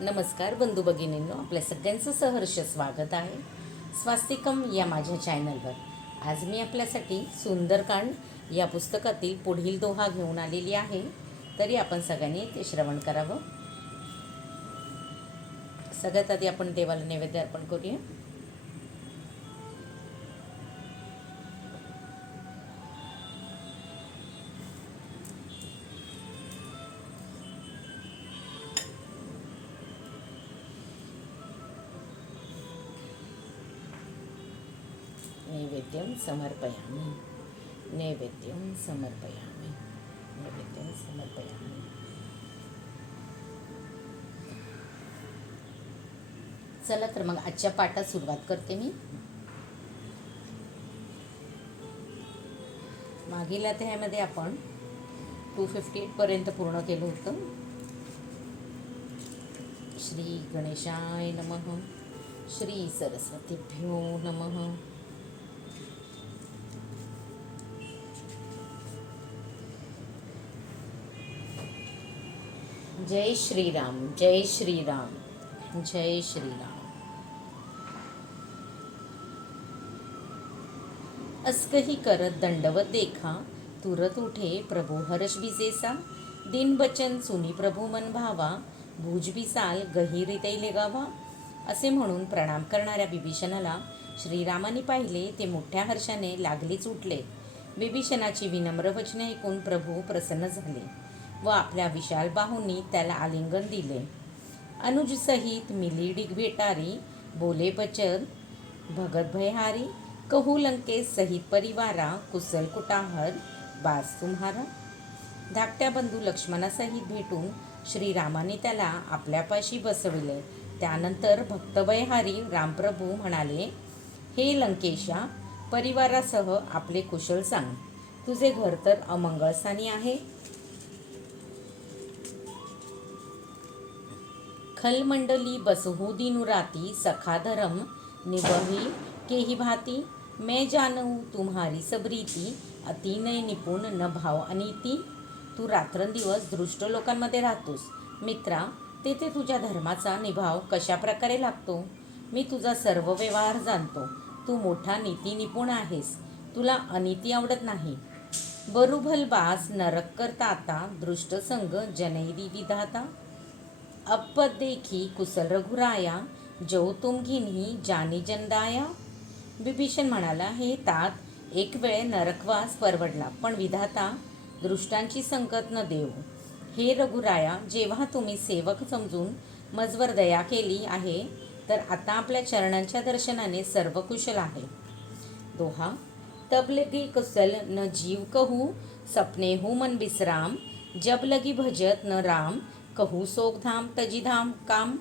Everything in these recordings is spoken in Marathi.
नमस्कार बंधू भगिनींनो, आपल्या सगळ्यांचं सहर्ष स्वागत आहे स्वास्तिकम या माझ्या चॅनलवर. आज मी आपल्यासाठी सुंदरकांड या पुस्तकातील पुढील दोहा घेऊन आलेली आहे. तरी आपण सगळ्यांनी ते श्रवण करावं. सगळ्यात आधी आपण देवाला नैवेद्य अर्पण करूया. नैवेद्यं समर्पयामि, नैवेद्यं समर्पयामि, नैवेद्यं समर्पयामि. चला तर मग आजच्या पाठात सुरुवात करते मी. मागील अध्यायामध्ये आपण 258 पर्यंत पूर्ण केलं होतं. श्री गणेशाय नमः, श्री सरस्वतीभ्यो नमः. जय श्रीराम, जय श्रीराम, जय श्रीराम. अस्कही करत दंडवत देखा, तुरत उठे प्रभू हर्ष बिजेसा. दिन बचन सुनी प्रभू मन भावा, भुज बिसाल गही हृदय लेगावा. असे म्हणून प्रणाम करणाऱ्या बिभीषणाला श्रीरामाने पाहिले. ते मोठ्या हर्षाने लागलीच उठले. बिभीषणाची विनम्र वचने ऐकून प्रभू प्रसन्न झाले व आपल्या विशाल बाहूंनी त्याला आलिंगन दिले. अनुज सहित मिली डिग भेटारी, बोले बचन भगत भयहारी. कहू लंकेश सहित परिवारा, कुशल कुटाहर बास तुम्हारा. धाकट्या बंधू लक्ष्मणासहित भेटून श्रीरामाने त्याला आपल्यापाशी बसविले. त्यानंतर भक्तभयहारी रामप्रभू म्हणाले, हे लंकेशा, परिवारासह आपले कुशल सांग. तुझे घर तर अमंगळस्थानी आहे. खलमंडली बसहू दिनु राती, सखा धरम निबही केही भाती. मैं जानू तुम्हारी सबरीती, अतिनय निपुण न भाव अनिती. तू रात्रंदिवस दृष्ट लोकांमध्ये राहतोस. मित्रा, तेथे तुझ्या धर्माचा निभाव कशा प्रकारे लागतो. मी तुझा सर्व व्यवहार जाणतो. तू मोठा नीती निपुण आहेस. तुला अनिती आवडत नाही. बरुभल बास नरक करता आता, दृष्ट संग जनैरी विधाता. अपद देखी कुशल रघुराया, जो तुम घिन्ही जानी जनदाया. बिभीषण म्हणाला, हे तात, एक वेळ नरकवास परवडला, पण विधाता दृष्टांची संगत न देऊ. हे रघुराया, जेव्हा तुम्ही सेवक समजून मजवर दया केली आहे, तर आता आपल्या चरणांच्या दर्शनाने सर्व कुशल आहे. दोहा. तब लगी कुशल न जीव कहू, सपने हूँ मन विश्राम. जब लगी भजत न राम, कहू शोकधाम तजिधाम काम.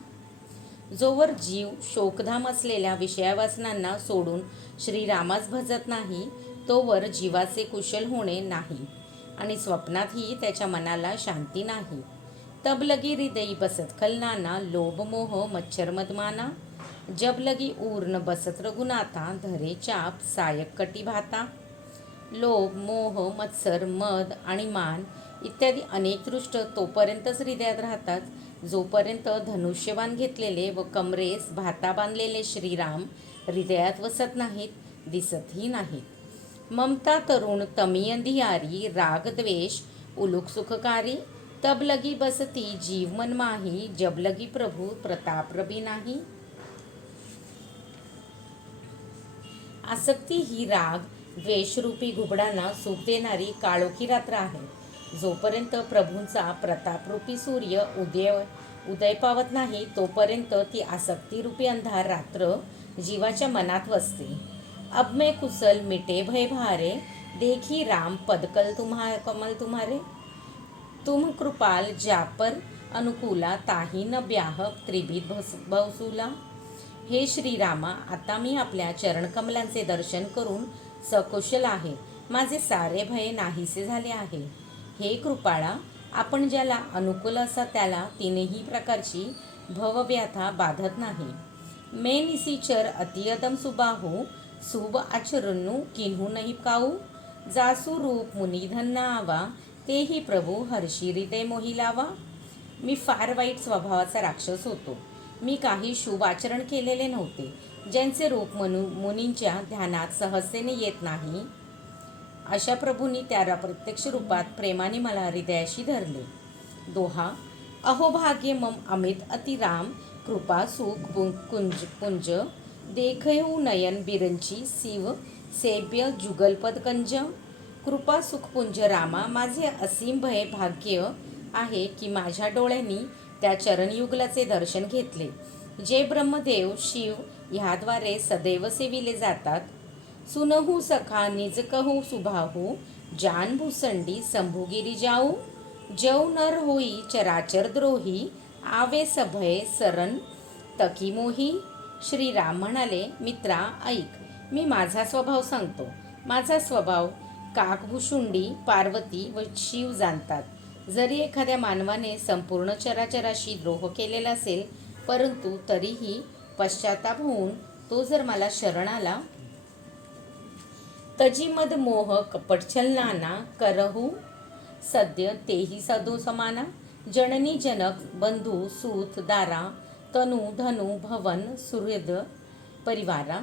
जोवर जीव शोकधाम असलेल्या विषयावासनांना सोडून श्रीरामास भजत नाही, तोवर जीवाचे कुशल होणे नाही आणि स्वप्नातही त्याच्या मनाला शांती नाही. तब लगी हृदयी बसत खलनाना, लोभ मोह मच्छर मदमाना. जब लगी ऊर्ण बसत रघुनाथा, धरे चाप सायक कटी भाता. लोभ मोह मत्सर मद आणि मान इत्यादी अनेक दृष्ट तोपर्यंतच हृदयात राहतात, जोपर्यंत धनुष्यबाण घेतलेले व कमरेस भाता बांधलेले श्रीराम हृदयात वसत नाहीत, दिसतही नाहीत. ममता तरुण तमी अंधियारी, राग द्वेष उलुक सुखकारी. तब लगी बसती जीव मन माही, जब लगी प्रभू प्रताप रबी नाही. आसक्ती ही राग द्वेषरूपी घुबडांना सुख देणारी काळोखी रात्र आहे. जोपर्यंत प्रभूंचा प्रतापरूपी सूर्य उदय पावत नाही, तोपर्यंत ती आसक्तीरूपी अंधार रात्र जीवाच्या मनात वसते. अब मैं कुशल मिटे भय भारे, देखी राम पदकल कमल तुम्हारे. तुम कृपाल जापर अनुकूला, ताही न ब्याह त्रिभिद भवसूला. हे श्रीरामा, आता मी आपल्या चरणकमलांचे दर्शन करून सकुशल आहे. माझे सारे भय नाहीसे झाले आहे. हे कृपाळा, आपण ज्याला अनुकूल असा त्याला तीनही प्रकारची भवव्यथा बाधत नाही. मैं निसीचर अतियदम सुबाहू, शुभ आचरणू किन्हू नाही काऊ. जासू रूप मुनिधन नावा, तेही प्रभू हर्षी हृदय मोही लावा. मी फार वाईट स्वभावाचा राक्षस होतो. मी काही शुभ आचरण केलेले नव्हते, ज्यांचे रूप मुनींच्या ध्यानात सहजतेने येत नाही. अशा प्रभूंनी त्या प्रत्यक्ष रूपात प्रेमाने मला हृदयाशी धरले. दोहा. अहो भाग्य मम अमित अतिराम, कृपा सुख कुंज पुंज, देखहु नयन बिरंची शिव सेव्य जुगलपद कंज. कृपा सुखपुंज रामा, माझे असीम भय भाग्य आहे की माझ्या डोळ्यांनी त्या चरणयुगलाचे दर्शन घेतले, जे ब्रह्मदेव शिव ह्याद्वारे सदैव सेविले जातात. सुनहू सखा निज कहू सुभाहू, जान भूसंडी संभुगिरी जाऊ. जव नर होई चराचर द्रोही, आवे सभय सरण तकी मोही. श्रीराम म्हणाले, मित्रा ऐक, मी माझा स्वभाव सांगतो. माझा स्वभाव काकभुशुंडी पार्वती व शिव जाणतात. जरी एखाद्या मानवाने संपूर्ण चराचराशी द्रोह केलेला असेल, परंतु तरीही पश्चाताप होऊन तो जर मला शरण आला, तजी मद मोह कपटछल नाना, करहू सद्य तेही सदो समाना. जननी जनक बंधू सूत दारा, तनू धनु भवन सुहृद परिवारा.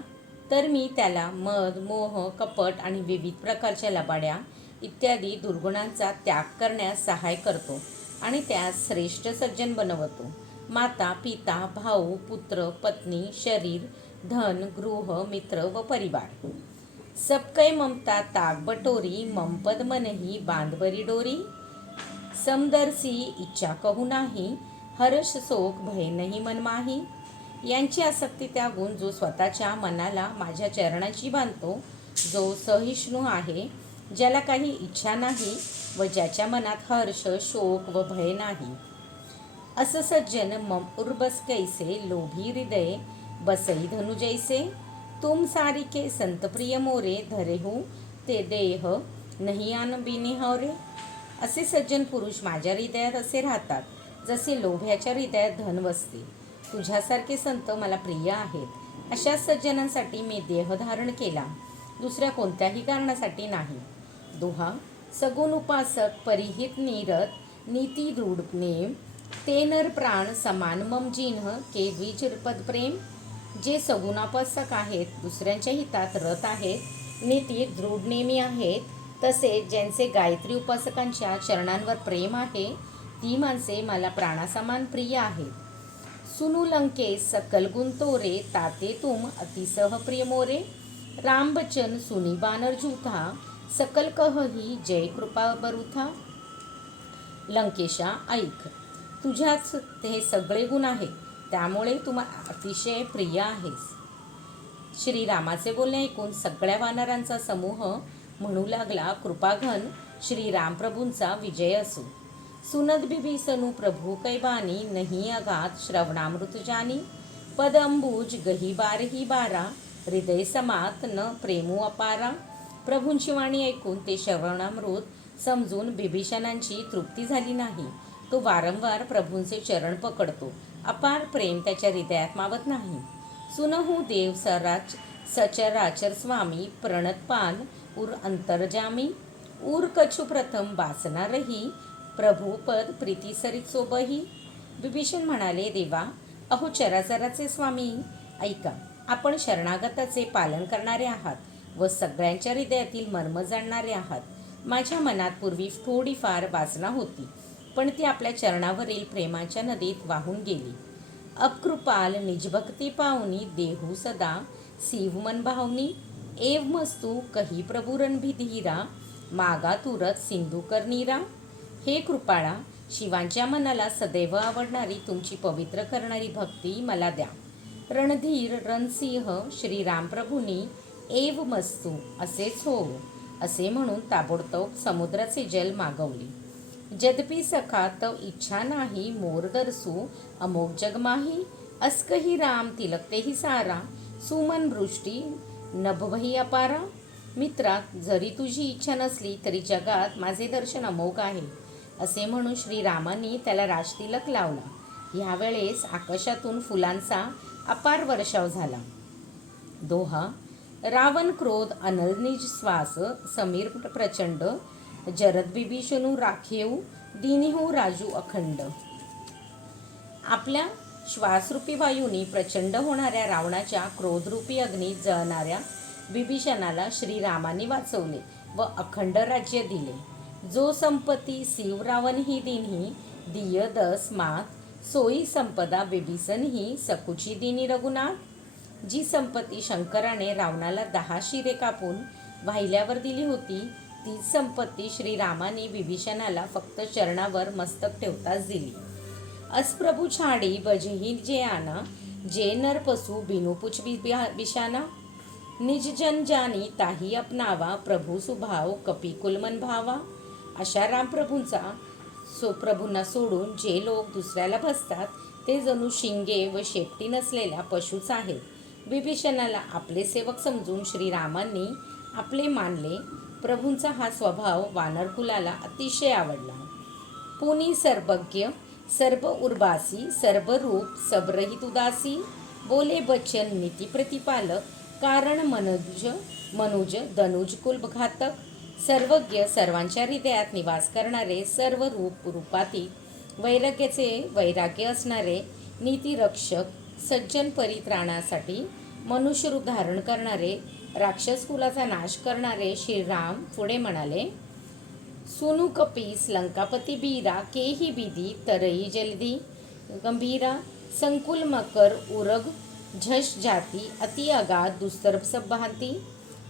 तर मी त्याला मद मोह कपट आणि विविध प्रकारच्या लबाड्या इत्यादी दुर्गुणांचा त्याग करण्यास सहाय करतो आणि त्यास श्रेष्ठ सज्जन बनवतो. माता पिता भाऊ पुत्र पत्नी शरीर धन गृह मित्र व परिवार सबकै ममता ताक बटोरी, ममपद मनही बांधबरी डोरी. समदर्शी इच्छा कहू नाही, हर्ष शोक भय नाही मनमाही. यांची आसक्ती त्यागून जो स्वतःच्या मनाला माझ्या चरणाची बांधतो, जो सहिष्णू आहे, ज्याला काही इच्छा नाही व ज्याच्या मनात हर्ष शोक व भय नाही, असं सज्जन मम उर्बस कैसे, लोभी हृदय बसई धनु जैसे. तुम सारिके संत प्रिय मोरे, धरेहू ते देह नाही आन बिने हवरे. असे सज्जन पुरुष माझ्या हृदयात असे राहतात, जसे लोभ्याच्या हृदयात धन वसते. तुझ्यासारखे संत मला प्रिय आहेत. अशा सज्जनांसाठी मी देह धारण केला, दुसऱ्या कोणत्याही कारणासाठी नाही. दोहा. सगुण उपासक परिहित नीरत, नीती दृढ नेम, ते नर प्राण समान मम जिन्ह, के द्विज पद प्रेम. जे सगुणोपासक आहेत, दुसऱ्यांच्या हितात रत आहेत, नीतीत दृढ नेमी आहेत, तसेच ज्यांचे गायत्री उपासकांच्या चरणांवर प्रेम आहे, ती माणसे मला प्राणासमान प्रिय आहेत. सुनु लंकेश सकल गुण तोरे, ताते तुम अतिसह प्रिय मोरे. राम बचन सुनी बानर जूथा, सकल कहही जय कृपा बरुथा. लंकेशा ऐक, तुझ्याच हे सगळे गुण आहेत, त्यामुळे तू अतिशय प्रिय आहेस. श्रीरामाचे बोलणे ऐकून सगळ्या वानरांचा समूह म्हणू लागला, कृपाघन श्रीरामप्रभूंचा विजय असो. सुनद बिभीसनु प्रभू कैबानी, नहीं अगाध श्रवणामृत जानी. पद अंबुज गही बारही बारा, हृदय समात न प्रेमू अपारा. प्रभूंची वाणी ऐकून ते श्रवणामृत समजून बिभीषणांची तृप्ती झाली नाही. तो वारंवार प्रभूंचे चरण पकडतो, अपार प्रेम त्याच्या हृदयात मावत नाही. सुनहू देव सचराचर स्वामी, प्रणतपान उर अंतरजामी. उर कछु प्रथम वासना रही, प्रभुपद प्रीती सरित सोबही. विभीषण म्हणाले, देवा, अहो चराचराचे स्वामी, ऐका, आपण शरणागताचे पालन करणारे आहात व सगळ्यांच्या हृदयातील मर्म जाणणारे आहात. माझ्या मनात पूर्वी थोडीफार वासना होती, पण ती आपल्या चरणावरील प्रेमाच्या नदीत वाहून गेली. अपकृपाल निजभक्ती पावनी, देहू सदा शिव मन भावनी. एव मस्तू कही प्रभु रणभिधीरा, मागा तुरत सिंधू करनीरा. हे कृपाळा, शिवांच्या मनाला सदैव आवडणारी तुमची पवित्र करणारी भक्ती मला द्या. रणधीर रणसिंह श्रीरामप्रभूंनी एव मस्तू असेच हो असे म्हणून ताबडतोब समुद्राचे जल मागवले. जदपि सखा तव इच्छा नाही, मोर दरसू अमोघ जगमाही. अस्कही राम तिलकतेही सारा, सुमन वृष्टी नभवही अपारा. मित्रा, जरी तुझी इच्छा नसली तरी जगात माझे दर्शन अमोघ आहे, असे म्हणून श्रीरामांनी त्याला राजतिलक लावला. ह्यावेळेस आकाशातून फुलांचा अपार वर्षाव झाला. दोहा. रावण क्रोध अनलनिज श्वास, समीर प्रचंड, जरद बिभीषणू राखेऊ, दिनिहू राजू अखंड. आपल्या श्वासरूपी वायूंनी प्रचंड होणाऱ्या रावणाच्या क्रोधरूपी अग्नीत जळणाऱ्या विभीषणाला श्रीरामांनी वाचवले व अखंड राज्य दिले. जो संपत्ती शिव रावण ही दिन्ही दिय दस मात, सोयी संपदा विभीषण ही सकुची दिनी रघुनाथ. जी संपत्ती शंकराने रावणाला 10 शिरे कापून वाहिल्यावर दिली होती, तीच संपत्ती श्रीरामाने विभीषणाला फक्त चरणावर मस्तक ठेवताच दिली. अस प्रभु छाडी बजेही जे आना, जे नर पशु बिनु पुछ बिशाना. निज जन जानी ताही अपनावा, प्रभु सुभाव कपिकुल मन भावा. अशा रामप्रभूंचा प्रभूंना सोडून जे लोक दुसऱ्याला भसतात ते जणू शिंगे व शेपटी नसलेल्या पशुच आहेत. विभीषणाला आपले सेवक समजून श्रीरामांनी आपले मानले. प्रभूंचा हा स्वभाव वानरकुलाला अतिशय आवडला. पुनी सर्वज्ञ सर्व उर्वासी, सर्व रूप सबरहित उदासी. बोले बच्चन नीती प्रतिपालक, कारण मनुज दनुज कुल घातक. सर्वज्ञ सर्वांच्या हृदयात निवास करणारे, सर्व रूपातीत वैराग्य असणारे, नीतिरक्षक, सज्जन परित्राणासाठी मनुष्य रूप धारण करणारे, राक्षस कुलाचा नाश करणारे श्रीराम पुढे म्हणाले. सुनु कपीस लंकापती बीरा, केही बिदी तरई जलदी गंभीरा. संकुल मकर उरग झश जाती, अति अगाध दुस्तर सब भांती.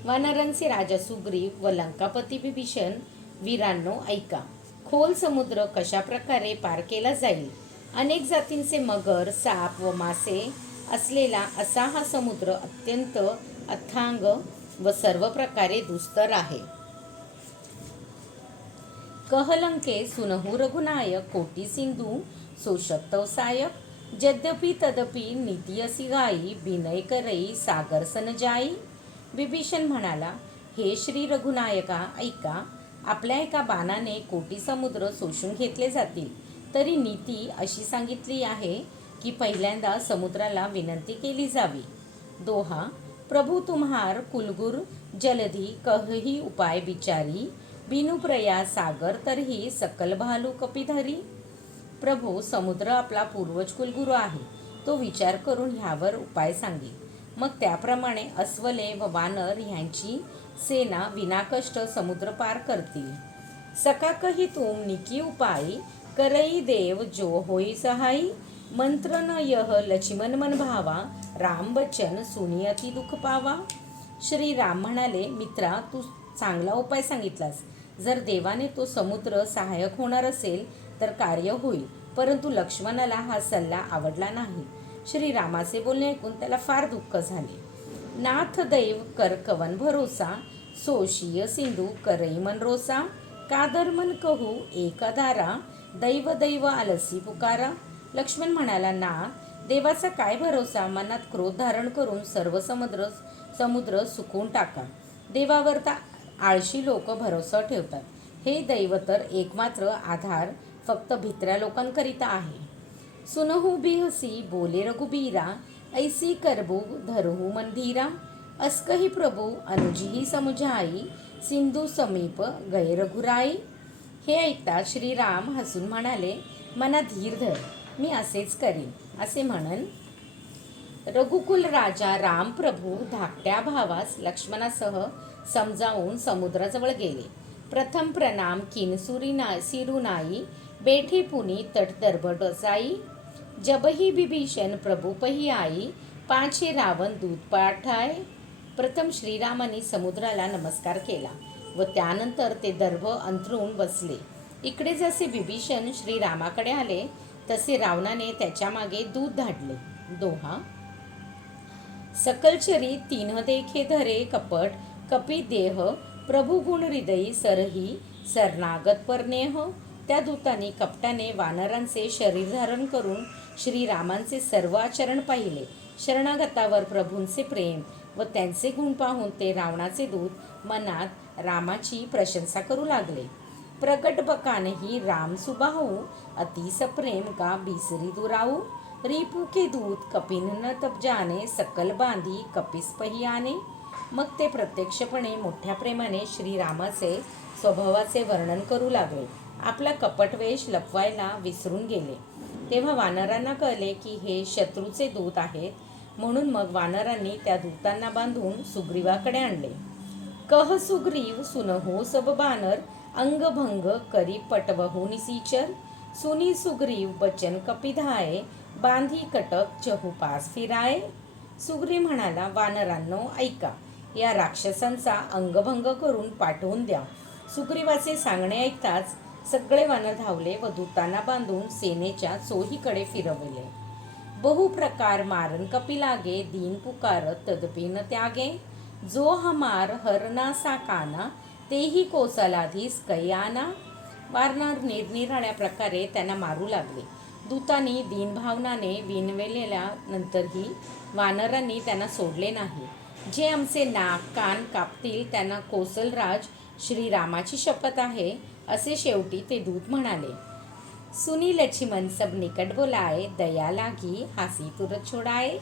वानरांचे राजा सुग्रीव व लंकापती विभीषण, वीरांनो ऐका. खोल समुद्र कशा प्रकारे पार केला जाईल. अनेक जातींचे मगर, साप व मासे असलेला असा हा समुद्र अत्यंत अथांग व सर्व प्रकारे दुस्तर आहे. कहलंके सुनहु रघुनायक, कोटी सिंधू सोशक्तव सायक. यद्यपि तदपि नीती असी गाई, विनय करई सागर सन जाई. विभीषण म्हणाला, हे श्री रघुनायका ऐका. आपल्या एका बाणाने कोटी समुद्र शोषून घेतले जातील, तरी नीती अशी सांगितली आहे की पहिल्यांदा समुद्राला विनंती केली जावी. दोहा. प्रभु तुम्हार कुलगुर जलधी, कहही उपाय बिचारी. बिनु प्रयास सागर तरही, सकल भालू कपिधरी. प्रभू, समुद्र आपला पूर्वज कुलगुरू आहे. तो विचार करून ह्यावर उपाय सांगेल. मग त्याप्रमाणे अस्वले व वानर ह्यांची सेना विनाकष्ट समुद्र पार करतील. सका कही तुम निकी उपाई, करई देव जो होई सहाई. मंत्र न यह लक्ष्मण मन भावा, राम बच्चन सुनी अति दुःख पावा. श्रीराम म्हणाले, मित्रा, तू चांगला उपाय सांगितलास. जर देवाने तो समुद्र सहाय्यक होणार असेल तर कार्य होईल. परंतु लक्ष्मणाला हा सल्ला आवडला नाही. श्रीरामाचे बोलणे ऐकून त्याला फार दुःख झाले. नाथ दैव कर कवन भरोसा, सोशिय सिंधू करई मन रोसा. कादर मन कहू एक धारा, दैव दैव आलसी पुकारा. लक्ष्मण म्हणाला, नाथ, देवाचा काय भरोसा. मनात क्रोध धारण करून सर्व समुद्र सुकवून टाका. देवावर तर आळशी लोक भरोसा ठेवतात. हे दैव तर एकमात्र आधार फक्त भित्र्या लोकांकरिता आहे. सुनहु बिहसी बोले रघुबीरा, ऐसी करबू धरहु मन धीरा. अस्कही प्रभु अनुजही समुझाई, सिंधू समीप गए रघुराई. हे ऐकताच श्रीराम हसून म्हणाले, मना धीर धर, मी असेच करीन. असे म्हणून रघुकुल राजा राम प्रभू धाकट्या भावास लक्ष्मणासह समजावून समुद्राजवळ गेले. प्रथम प्रणाम किन सिरुनाई, बेठी पुनी तट दरबट जाई. जबही विभीषण प्रभू पही आई, पाछे रावण दूत पाठाय. प्रथम श्रीरामांनी समुद्राला नमस्कार केला व त्यानंतर ते दर्भ अंथरून बसले. इकडे जसे विभीषण श्रीरामाकडे आले तसे रावणाने त्याच्या मागे दूत धाडले. दोहा. सकलचरी तीन देखे धरे कपट, कपी देह प्रभु गुण हृदयी सरही सरनागत परनेह. त्या दूतांनी कपटाने वानरांचे शरीर धारण करून श्रीरामांचे सर्व आचरण पाहिले. शरणागतावर प्रभूंचे प्रेम व त्यांचे गुण पाहून ते रावणाचे दूत मनात रामाची प्रशंसा करू लागले. प्रगट बकानही राम सुबाहू, अति सप्रेम का बिसरी दुराऊ. रिपू के दूत कपिन न तप जाने, सकल बांधी कपिस पही आने. मग ते प्रत्यक्षपणे मोठ्या प्रेमाने श्रीरामाचे स्वभावाचे वर्णन करू लागले. आपला कपटवेश लपवायला विसरून गेले. तेव्हा वानरांना कळले की हे शत्रूचे दूत आहेत, म्हणून मग वानरांनी त्या दूतांना बांधून सुग्रीवाकडे आणले. कह सुग्रीव सुनहो सब बानर, अंगभंग करी पटवहु निसीचर. सुनी सुग्रीव बचन कपिधाये, बांधी कटक चहुपास फिराये. सुग्रीव म्हणाला, वानरांनो ऐका, या राक्षसांचा अंगभंग करून पाठवून द्या. सुग्रीवाचे सांगणे ऐकताच सगळे वानर धावले व दूतांना बांधून सेनेच्या चोहीकडे फिरवले. बहुप्रकार मारन कपी लागे, दीन पुकार तदपि न त्यागे. जो हमार हरना साकाना, तेही कोसलाधीस कैयाना. वानर निरनिराळ्या प्रकारे त्यांना मारू लागले. दूतांनी दीनभावनाने विनवलेल्या नंतरही वानरांनी त्यांना सोडले नाही. जे आमचे नाक कान कापतील त्यांना कोसलराज श्रीरामाची शपथ आहे, असे शेवटी ते दूत म्हणाले. सुनी लक्ष्मण सब निकट बोलाए, दया लागी हासी तुरत छोडाए.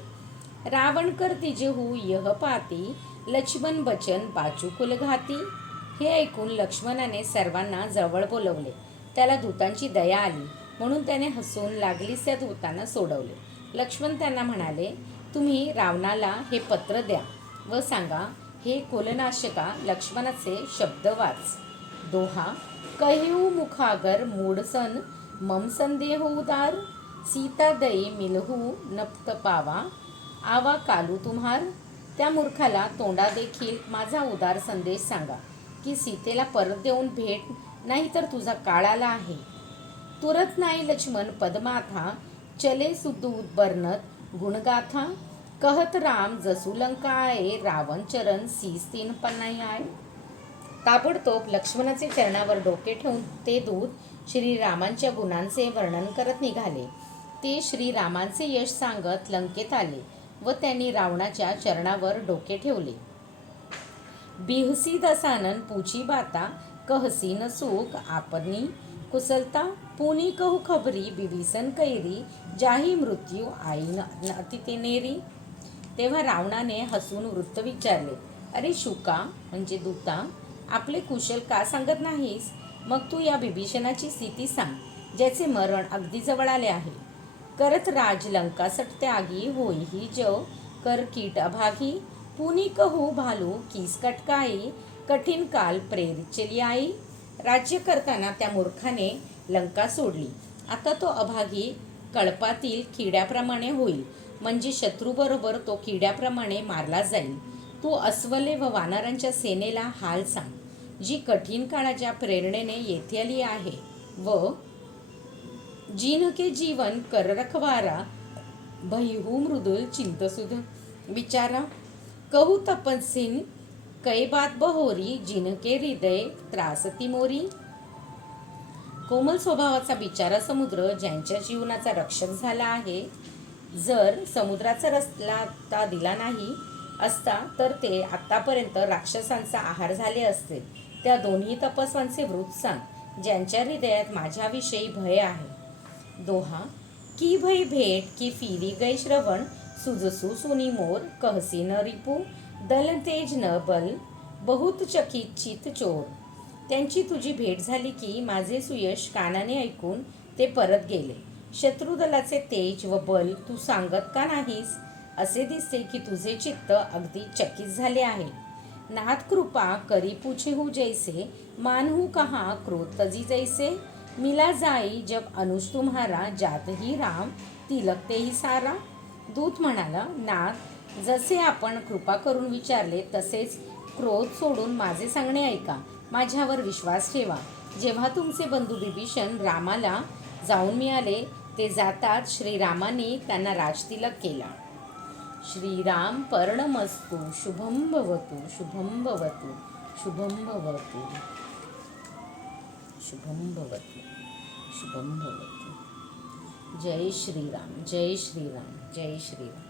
रावण कर तिजहू यह पाती, लक्ष्मण बचन बाचू कुल घाती. हे ऐकून लक्ष्मणाने सर्वांना जवळ बोलवले. त्याला दूतांची दया आली, म्हणून त्याने हसून लागलीच त्या दूतांना सोडवले. लक्ष्मण त्यांना म्हणाले, तुम्ही रावणाला हे पत्र द्या व सांगा, हे कुलनाशका लक्ष्मणाचे शब्द वाच. दोहा. कहिऊ मुखागर मूढसन, मम संदेह उदार. सीता दई मिलहू नप्त पावा, आवा कालू तुम्हार. त्या मूर्खाला तोंडा देखील माझा उदार संदेश सांगा की सीतेला परत देऊन भेट, नाही तर तुझा काळ आला आहे. तुरत नाही लक्ष्मण पदमाथा, चले सुदूत बर्नत गुणगाथा. कहत राम जसू लंका आहे, रावण चरण सीस तीन पन्नाई आहे. ताबडतोब लक्ष्मणाचे चरणावर डोके ठेवून ते दूत श्रीरामांच्या गुणांचे वर्णन करत निघाले. ते श्रीरामांचे यश सांगत लंकेत आले व त्यांनी रावणाच्या चरणावर डोके ठेवले. बिहसी दसानन पूछी बाता, कहसी न सुख आपनी कुशलता. पुनी कहू खबरी बिभीषण कैरी, जाही मृत्यू आई न अति नेरी. तेव्हा रावणाने हसून वृत्त विचारले. अरे शुका म्हणजे दूता, आपले कुशल का सांगत नाहीस? मग तू या बिभीषणाची स्थिती सांग, ज्याचे मरण अगदी जवळ आले आहे. करत राज लंका सटत्यागी, होई ही जव कर कीट अभागी. पुनी कहू भालू कीस कटकाई, कठीण काल प्रेरित चली आई. राज्य करताना त्या मूर्खाने लंका सोडली. आता तो अभागी कळपातील किड्याप्रमाणे होईल, म्हणजे शत्रूबरोबर तो किड्याप्रमाणे मारला जाईल. तू अस्वले व वानरांच्या सेनेला हाल सांग, जी कठीण काळाच्या प्रेरणेने येथे आली आहे. व जिनके जीवन कर रखवारा, भयहू मृदुल चिंतसुध विचारा. कहू तपस्विन कै बात बहोरी, जिनके हृदय त्रासती मोरी. कोमल स्वभावाचा बिचारा समुद्र ज्यांच्या जीवनाचा रक्षक झाला आहे, जर समुद्राचा रस्ता दिला नाही असता तर ते आतापर्यंत राक्षसांचा आहार झाले असते. त्या दोन्ही तपस्वांचे वृत्त सांग, ज्यांच्या हृदयात माझ्याविषयी भय आहे. दोहा. की भय भेट की फिरी गै श्रवण, सुजसू सुनी मोर कहसी न रिपू. दल तेज न बल बहुत चकित चित चोर. त्यांची तुझी भेट झाली की माझे सुयश कानाने ऐकून ते परत गेले. शत्रुदलाचे तेज व बल तू सांगत का नाहीस? असे दिसते की तुझे चित्त अगदी चकित झाले आहे. नाथ कृपा करी पूछेहू जैसे, मानहू कहा क्रोध तजी जैसे. मिला जाई जब अनुज तुम्हारा, जात ही राम तिलक तेही सारा. दूत म्हणाला, नाथ, जसे आपण कृपा करून विचारले तसेच क्रोध सोडून माझे सांगणे ऐका. माझ्यावर विश्वास ठेवा. जेव्हा तुमचे बंधू बिभीषण रामाला जाऊन मिळाले, ते जातात श्रीरामांनी त्यांना राजतिलक केला. श्रीराम पर्णमस्तु शुभम भवतु शुभम भवतु शुभम भवतु शुभम भवतु शुभम भवतु. जय श्रीराम, जय श्रीराम, जय श्रीराम.